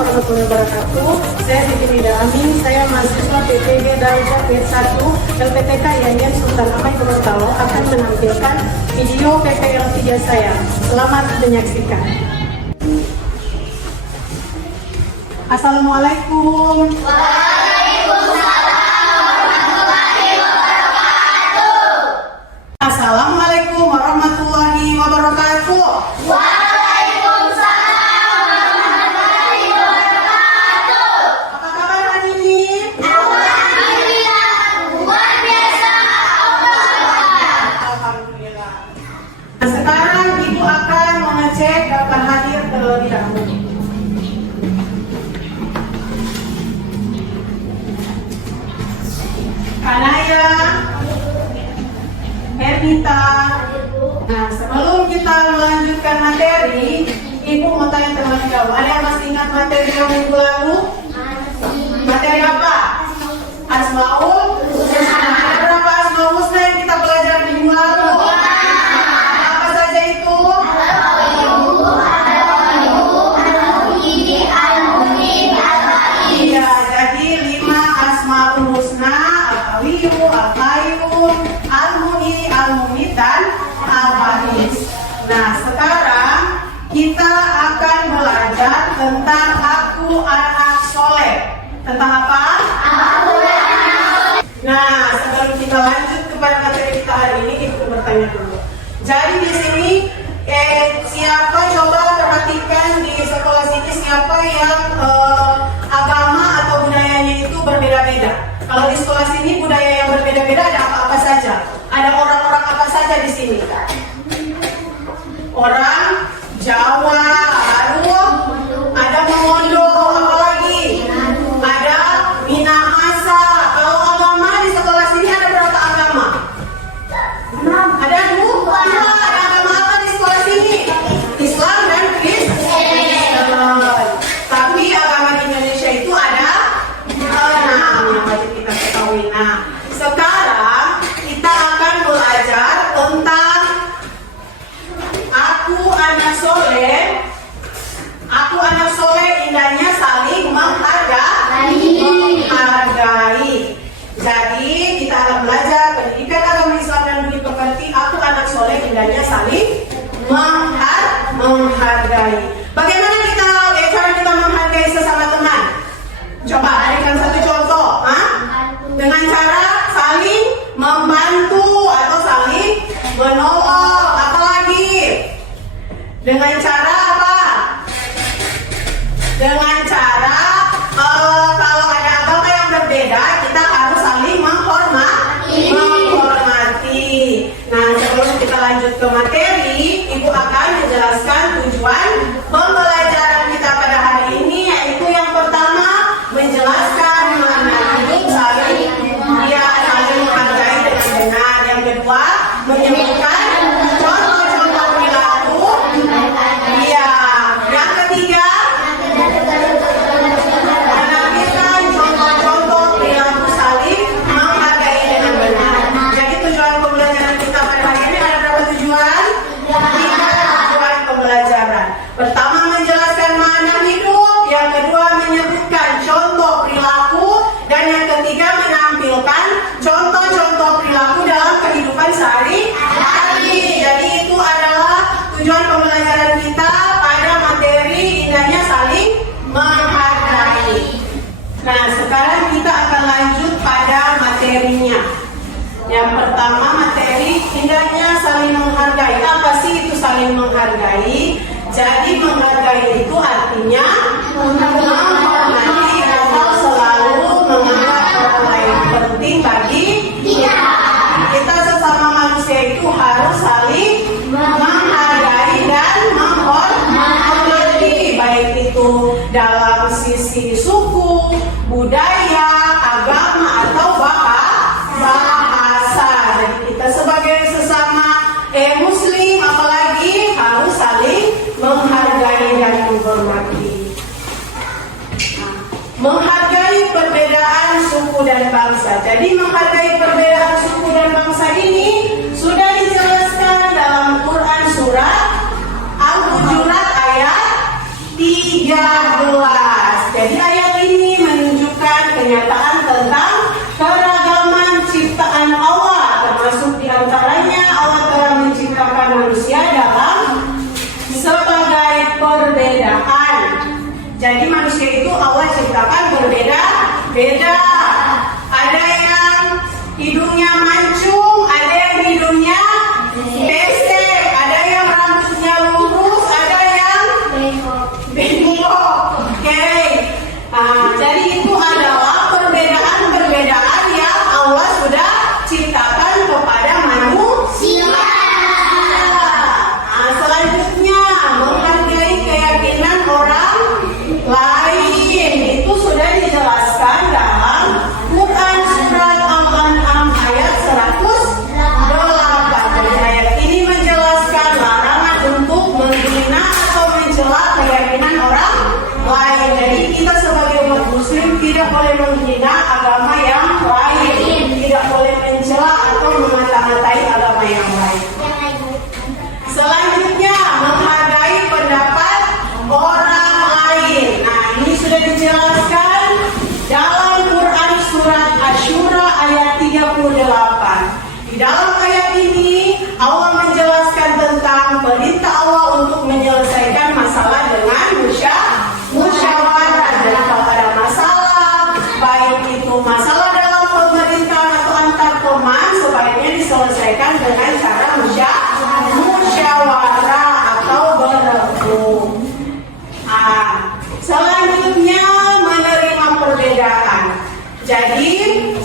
warahmatullahi wabarakatuh. Saya Siti Nida Amin, saya mahasiswa PPG Darjah P1 LPTK Yayan Sultan Ahmad Gorontalo akan menampilkan video PPL 3 saya. Selamat menyaksikan. Assalamualaikum. Assalamualaikum warahmatullahi wabarakatuh. Waalaikumsalam warahmatullahi wabarakatuh. Apa kabar hari ini? Alhamdulillah, luar biasa. Alhamdulillah. Nah, sekarang Ibu akan mengecek daftar hadir terlebih dahulu. Kanaya, Ernita. Nah, sebelum kita melanjutkan materi, Ibu mau tanya terlebih dahulu. Ada yang masih ingat materi yang minggu lalu? Materi apa? Asmaul Husna. Ada berapa Asmaul Husna yang kita belajar di minggu lalu? Apa saja itu? Iya, jadi 5 Asmaul Husna: Al-Qawiyu, Al-Qayyum, Al-Muhyi, Al-Mumit, dan Al-Ba'is. Nah, sekarang kita akan belajar tentang aku anak soleh. Tentang apa? Nah, sebelum kita lanjut kepada materi kita hari ini, Ibu bertanya dulu. Jadi di sini siapa, coba perhatikan di sekolah sini siapa yang agama atau budayanya itu berbeda-beda. Kalau di sekolah sini budaya yang berbeda-beda ada apa-apa saja? Ada orang-orang apa saja di sini? Orang Jawa, baru ada Mongondo, apa lagi? Ada Minahasa. Kalau agama di sekolah sini ada berapa agama? Ada 2. Ada agama apa di sekolah sini? Islam dan Kristen. Tapi agama di Indonesia itu ada 6 yang wajib kita ketahui. Nah, sekarang kita akan belajar tentang aku anak soleh. Aku anak soleh indahnya saling menghargai. Jadi kita akan belajar pendidikan agama Islam dan budi pekerti. Aku anak soleh indahnya saling menghargai. Bagaimana cara kita menghargai sesama teman? Coba berikan satu contoh. Dengan cara saling membantu atau saling menolong. Apalagi? Dengan cara apa? Dengan cara kalau ada agama yang berbeda, kita harus saling menghormati. Nah, sebelum kita lanjut ke materi, Ibu akan menjelaskan tujuan pembelajaran kita pada hari ini, yaitu yang pertama menjelaskan makna hidup saling menghargai dengan benar. Yang kedua, menyebutkan contoh-contoh perilaku. Iya. Yang ketiga, menampilkan contoh-contoh perilaku saling menghargai dengan benar. Jadi tujuan pembelajaran kita pada hari ini ada berapa tujuan? 3 tujuan pembelajaran. Pertama, menjelaskan makna hidup. Yang kedua, menyebutkan contoh perilaku. Dan yang ketiga, menampilkan contoh-contoh perilaku dalam kehidupan sehari-hari. Jadi itu adalah tujuan pembelajaran kita pada materi indahnya saling menghargai. Nah, sekarang kita akan lanjut pada materinya. Yang pertama, materi indahnya saling menghargai. Apa sih itu saling menghargai? Jadi menghargai itu artinya menghormati atau selalu menganggap orang lain penting bagi kita. Kita sesama manusia itu harus saling menghargai dan menghormati, baik itu dalam sisi suku, budaya, agama, atau bahasa. Jadi kita sebagai sesama Muslim apalagi harus saling menghargai dan menghormati. Menghargai perbedaan suku dan bangsa. Jadi menghargai perbedaan suku dan bangsa ini sudah dijelaskan dalam Quran surat Al-Hujurat ayat 13.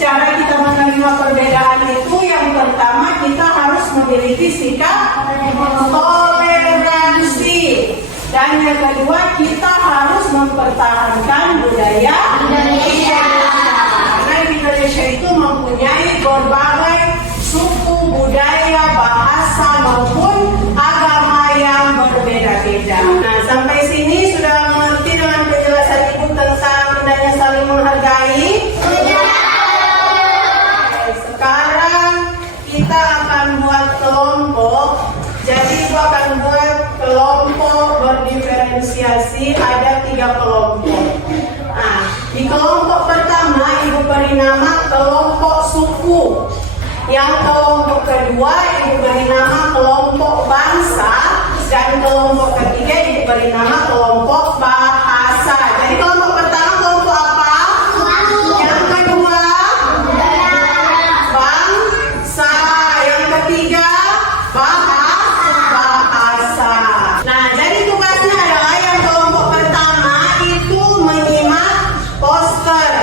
cara kita menerima perbedaan itu yang pertama kita harus memiliki sikap toleransi. Dan yang kedua kita harus mempertahankan budaya Indonesia. Karena Indonesia itu mempunyai berbagai suku, budaya, bahasa maupun agama yang berbeda-beda. Nah, sampai sini sudah mengerti dengan penjelasan Ibu tentang hendaknya saling menghargai? Sekarang kita akan buat kelompok. Jadi Ibu akan buat kelompok berdiferensiasi, ada 3 kelompok. Nah, di kelompok pertama Ibu beri nama kelompok suku. Yang kelompok kedua Ibu beri nama kelompok bangsa, dan kelompok ketiga Ibu beri nama kelompok bahasa. Jadi kelompok pertama kelompok apa? Yang kedua bangsa, yang ketiga bahasa. Nah, jadi tugasnya adalah yang kelompok pertama itu menyimak poster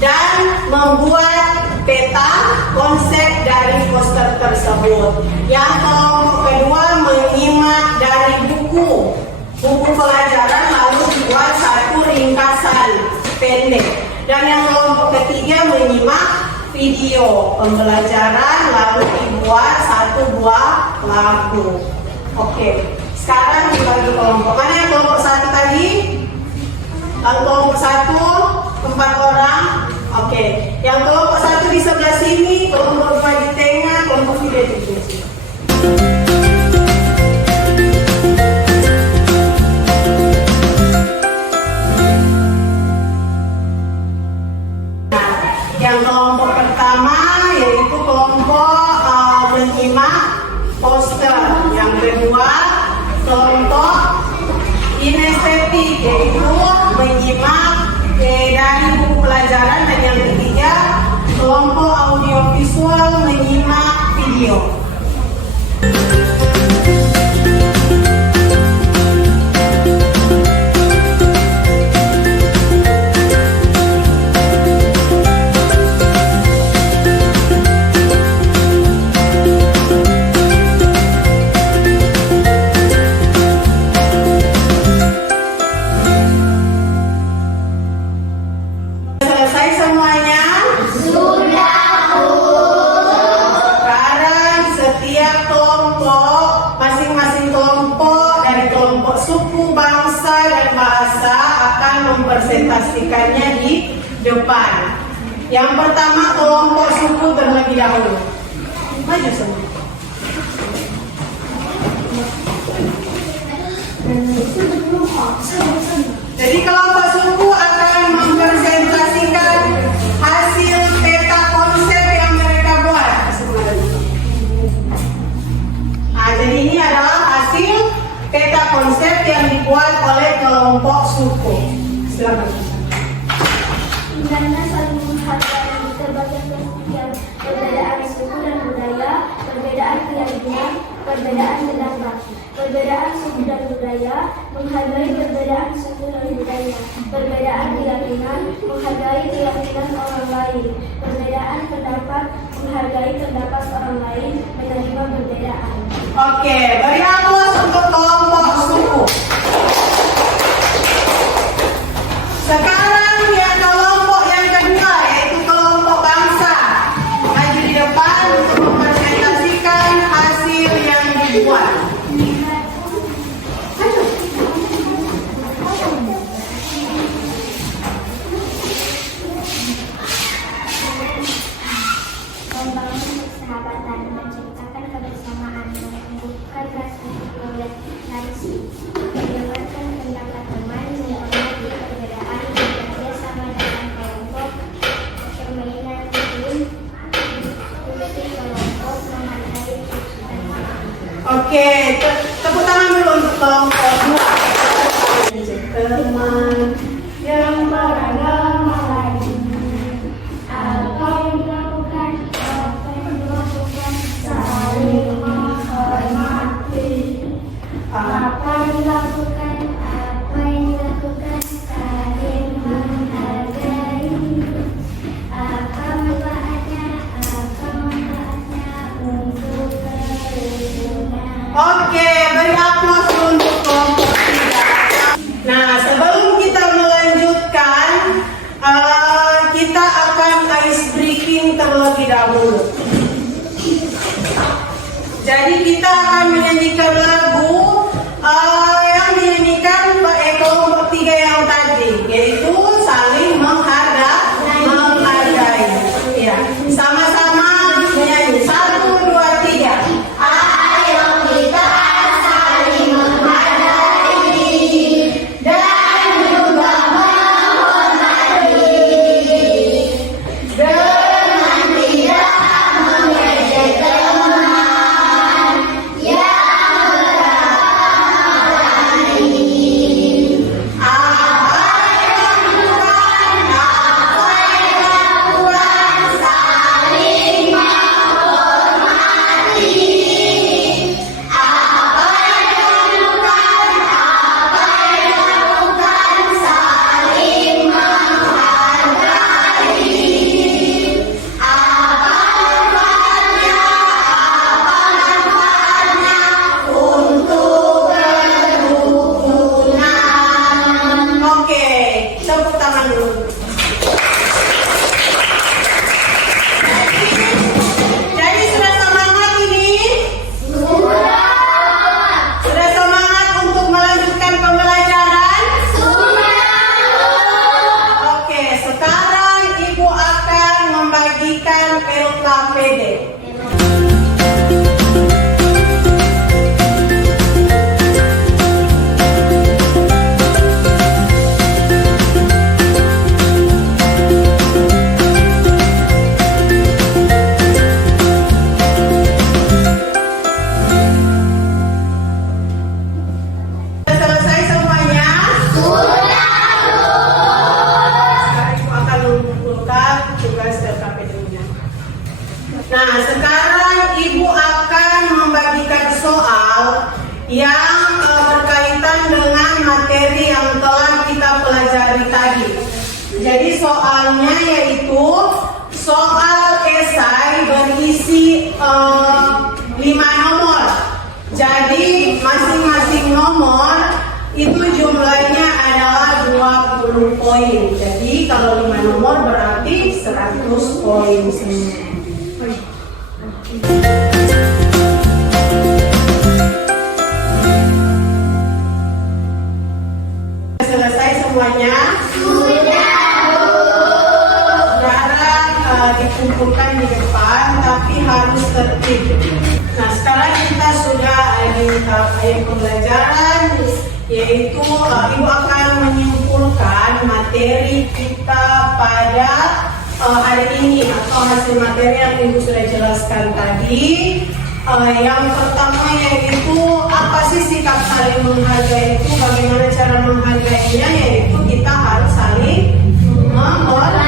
dan membuat peta konsep dari poster tersebut. Yang kelompok kedua menyimak dari buku pelajaran lalu dibuat satu ringkasan pendek. Dan yang kelompok ketiga menyimak video pembelajaran lalu dibuat satu buah lagu. Oke, sekarang dibagi kelompok. Mana yang kelompok satu tadi? Kelompok satu 4 orang. Oke, yang kelompok satu di sebelah sini, kelompok 2 di tengah, kelompok 3 di sini. Nah, yang kelompok pertama yaitu kelompok menyimak poster. Yang kedua kelompok kinestetik, yaitu menyimak dari buku pelajaran. Dan yang ketiga kelompok audiovisual menyimak video. Mempresentasikannya di depan. Yang pertama kelompok suku terlebih dahulu. Maju semua. Jadi kelompok suku akan mempresentasikan hasil peta konsep yang mereka buat. Nah, jadi ini adalah hasil peta konsep yang dibuat oleh kelompok suku. Silakan. Karena saling menghargai berbagai kemudian perbedaan suku dan budaya, perbedaan keyakinan, perbedaan pendapat, perbedaan suku dan budaya, menghargai perbedaan suku dan budaya, perbedaan keyakinan, menghargai keyakinan orang lain, perbedaan pendapat, menghargai pendapat orang lain, menerima perbedaan. Oke, beri aplaus untuk kelompok suku. Sekarang yang kelompok yang kedua yaitu kelompok bangsa. Maju di depan untuk mempresentasikan hasil yang dibuat. dulu. Jadi kita akan menyanyikan lagu yang dinyanyikan kelompok 3 yang tadi, yaitu saling menghargai. Ya, sama-sama menyanyi. 1, 2, 3. Ayo kita saling menghargai dan juga menghormati dengan tidak mengejek teman yang Nah, sekarang Ibu akan membagikan soal yang berkaitan dengan materi yang telah kita pelajari tadi. Jadi soalnya yaitu soal esai berisi 5 nomor. Jadi masing-masing nomor itu jumlahnya adalah 20 poin. Jadi kalau 5 nomor berarti 100 poin semua. Selesai semuanya? Sudah, Bu. Sekarang dikumpulkan di depan, tapi harus tertib. Nah, sekarang kita sudah di tahap pembelajaran, yaitu Ibu akan menyimpulkan materi kita pada hari ini atau hasil materi yang Ibu sudah jelaskan tadi. Yang pertama yaitu apa sih sikap saling menghargai itu, bagaimana cara menghargainya, yaitu kita harus saling menghargai.